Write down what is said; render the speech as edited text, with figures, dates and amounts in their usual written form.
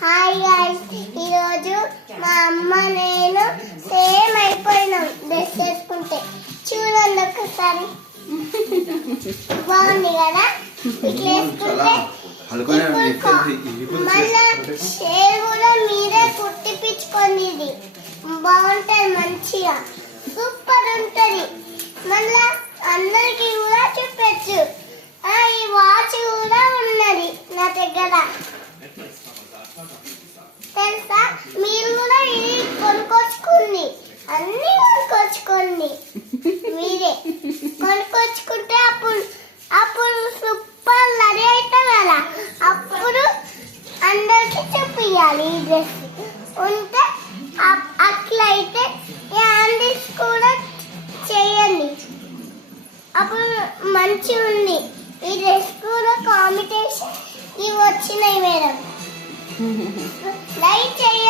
Hi guys, ఈరోజు మా అమ్మ నేను సేమ్ అయిపోయినాం డ్రెస్ వేసుకుంటే. చూడండి ఒకసారి, బాగుంది కదా? ఇట్లా వేసుకుంటే మళ్ళా షేర్ కూడా మీరే కుట్టిపించుకోండి. ఇది బాగుంటది, మంచిగా సూపర్ ఉంటది. మళ్ళా అందరికి కూడా చెప్పచ్చు. ఈ వాచ్ కూడా ఉన్నది నా దగ్గర, తెలుసా? మీరు కూడా ఇది కొనుక్కొచ్చుకోండి, అన్ని కొనుక్కొచ్చుకోండి. మీరే కొనుక్కొచ్చుకుంటే అప్పుడు అప్పుడు సూపర్ రెడీ అవుతుంది కదా. అప్పుడు అందరికి చూపించాలి ఈ డ్రెస్ ఉంటే. అట్లయితే హ్యాండిల్స్ కూడా చేయండి, అప్పుడు మంచిగా ఉంది. ఈ డ్రెస్ కూడా కాంపిటీషన్ ఇవి వచ్చినాయి మేడం. లైక్ చేయండి.